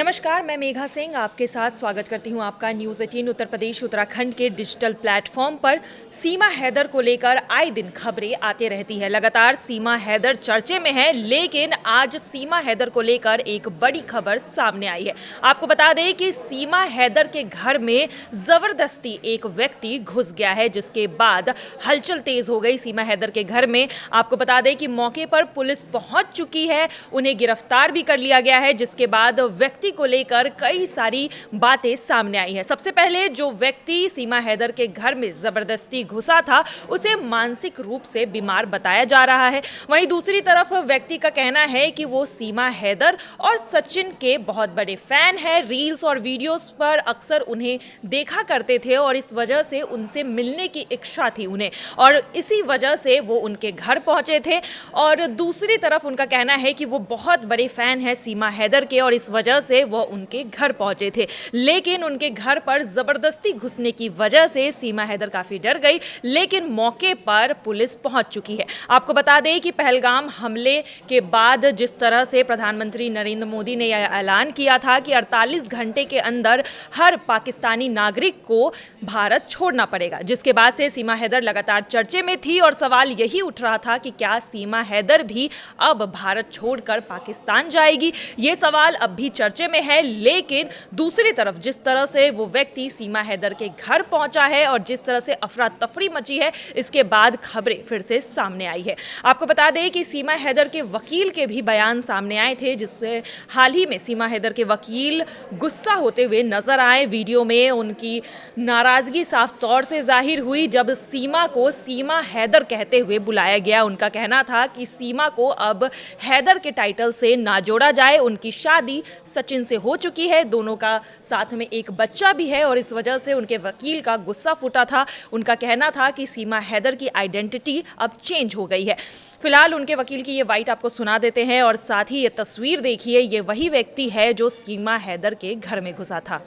नमस्कार, मैं मेघा सिंह आपके साथ स्वागत करती हूं आपका न्यूज़ 18 उत्तर प्रदेश उत्तराखंड के डिजिटल प्लेटफॉर्म पर। सीमा हैदर को लेकर आए दिन खबरें आते रहती है। लगातार सीमा हैदर चर्चे में है, लेकिन आज सीमा हैदर को लेकर एक बड़ी खबर सामने आई है। आपको बता दें कि सीमा हैदर के घर में जबरदस्ती एक व्यक्ति घुस गया है, जिसके बाद हलचल तेज हो गई सीमा हैदर के घर में। आपको बता दें कि मौके पर पुलिस पहुंच चुकी है, उन्हें गिरफ्तार भी कर लिया गया है, जिसके बाद व्यक्ति को लेकर कई सारी बातें सामने आई हैं। सबसे पहले जो व्यक्ति सीमा हैदर के घर में जबरदस्ती घुसा था, उसे मानसिक रूप से बीमार बताया जा रहा है। वहीं दूसरी तरफ व्यक्ति का कहना है कि वो सीमा हैदर और सचिन के बहुत बड़े फैन हैं। रील्स और वीडियोस पर अक्सर उन्हें देखा करते थे और इस वजह से उनसे मिलने की इच्छा थी उन्हें, और इसी वजह से वो उनके घर पहुंचे थे। और दूसरी तरफ उनका कहना है कि वो बहुत बड़े फैन हैं सीमा हैदर के और इस वजह से वो उनके घर पहुंचे थे, लेकिन उनके घर पर जबरदस्ती घुसने की वजह से सीमा हैदर काफी डर गई। लेकिन मौके पर पुलिस पहुंच चुकी है। आपको बता दें कि पहलगाम हमले के बाद जिस तरह से प्रधानमंत्री नरेंद्र मोदी ने यह ऐलान किया था कि 48 घंटे के अंदर हर पाकिस्तानी नागरिक को भारत छोड़ना पड़ेगा, जिसके बाद से सीमा हैदर लगातार चर्चे में थी और सवाल यही उठ रहा था कि क्या सीमा हैदर भी अब भारत छोड़कर पाकिस्तान जाएगी। ये सवाल अब भी चर्चे में है। लेकिन दूसरी तरफ जिस तरह से वो व्यक्ति सीमा हैदर के घर पहुंचा है और जिस तरह से अफरा तफरी मची है, इसके बाद खबरें फिर से सामने आई है। आपको बता दें कि सीमा हैदर के वकील के भी बयान सामने आए थे, जिससे हाल ही में सीमा हैदर के वकील गुस्सा होते हुए नजर आए। वीडियो में उनकी नाराजगी साफ तौर से जाहिर हुई जब सीमा को सीमा हैदर कहते हुए बुलाया गया। उनका कहना था कि सीमा को अब हैदर के टाइटल से ना जोड़ा जाए। उनकी शादी सचिन से हो चुकी है, दोनों का साथ में एक बच्चा भी है और इस वजह से उनके वकील का गुस्सा फूटा था। उनका कहना था कि सीमा हैदर की आइडेंटिटी अब चेंज हो गई है। फिलहाल उनके वकील की ये वाइट आपको सुना देते हैं और साथ ही ये तस्वीर देखिए, ये वही व्यक्ति है जो सीमा हैदर के घर में घुसा था।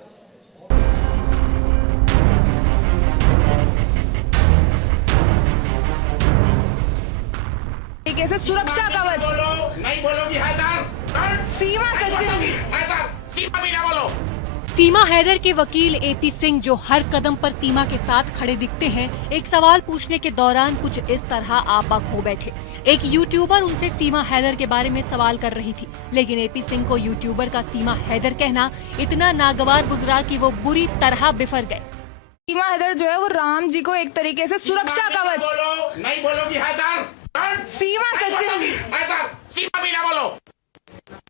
कैसे सुरक्षा कवच नहीं बोलोगी हैदर। सीमा सचिन हैदर सीमा भी ना बोलो। सीमा हैदर के वकील एपी सिंह, जो हर कदम पर सीमा के साथ खड़े दिखते हैं, एक सवाल पूछने के दौरान कुछ इस तरह आपा खो बैठे। एक यूट्यूबर उनसे सीमा हैदर के बारे में सवाल कर रही थी, लेकिन एपी सिंह को यूट्यूबर का सीमा हैदर कहना इतना नागवार गुजरा कि वो बुरी तरह बिफर गए। सीमा हैदर जो है वो राम जी को एक तरीके से सुरक्षा कवच नहीं बोलोगी हैदर। सीमा सचिन हैदर सीमा भी ना बोलो।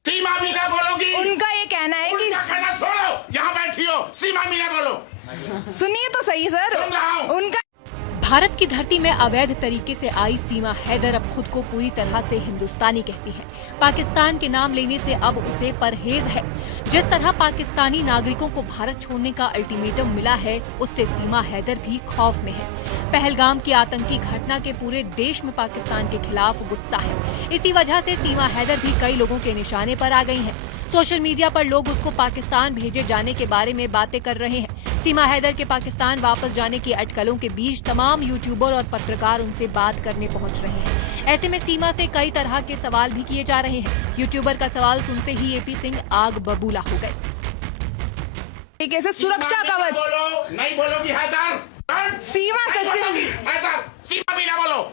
सीमा भी ना बोलोगी। उनका ये कहना है कि कहना छोड़ो, यहाँ बैठी हो, सीमा भी ना बोलो। सुनिए तो सही सर, सुन रहा हूँ। उनका भारत की धरती में अवैध तरीके से आई सीमा हैदर अब खुद को पूरी तरह से हिंदुस्तानी कहती है। पाकिस्तान के नाम लेने से अब उसे परहेज है। जिस तरह पाकिस्तानी नागरिकों को भारत छोड़ने का अल्टीमेटम मिला है, उससे सीमा हैदर भी खौफ में है। पहलगाम की आतंकी घटना के पूरे देश में पाकिस्तान के खिलाफ गुस्सा है। इसी वजह से सीमा हैदर भी कई लोगों के निशाने पर आ गई हैं। सोशल मीडिया पर लोग उसको पाकिस्तान भेजे जाने के बारे में बातें कर रहे हैं। सीमा हैदर के पाकिस्तान वापस जाने की अटकलों के बीच तमाम यूट्यूबर और पत्रकार उनसे बात करने पहुंच रहे हैं। ऐसे में सीमा से कई तरह के सवाल भी किए जा रहे हैं। यूट्यूबर का सवाल सुनते ही एपी सिंह आग बबूला हो गए। कैसे सुरक्षा कवच नहीं बोलोगी हैदर। सीमा सचिन हैदर सीमा भी ना बोलो।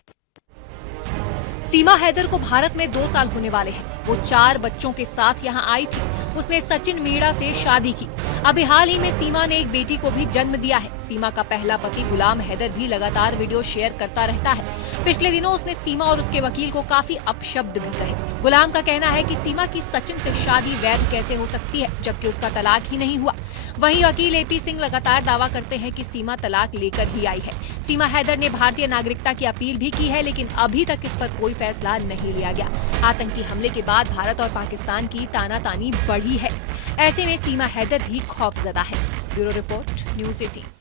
सीमा हैदर को भारत में 2 साल होने वाले हैं। वो 4 बच्चों के साथ यहाँ आई थी। उसने सचिन मीणा से शादी की। अभी हाल ही में सीमा ने एक बेटी को भी जन्म दिया है। सीमा का पहला पति गुलाम हैदर भी लगातार वीडियो शेयर करता रहता है। पिछले दिनों उसने सीमा और उसके वकील को काफी अपशब्द भी कहे। गुलाम का कहना है कि सीमा की सचिन से शादी वैध कैसे हो सकती है, जबकि उसका तलाक ही नहीं हुआ। वहीं वकील एपी सिंह लगातार दावा करते हैं कि सीमा तलाक लेकर ही आई है। सीमा हैदर ने भारतीय नागरिकता की अपील भी की है, लेकिन अभी तक इस पर कोई फैसला नहीं लिया गया। आतंकी हमले के बाद भारत और पाकिस्तान की तानातानी बढ़ी है। ऐसे में सीमा हैदर भी खौफजदा है। Bureau report, news 18।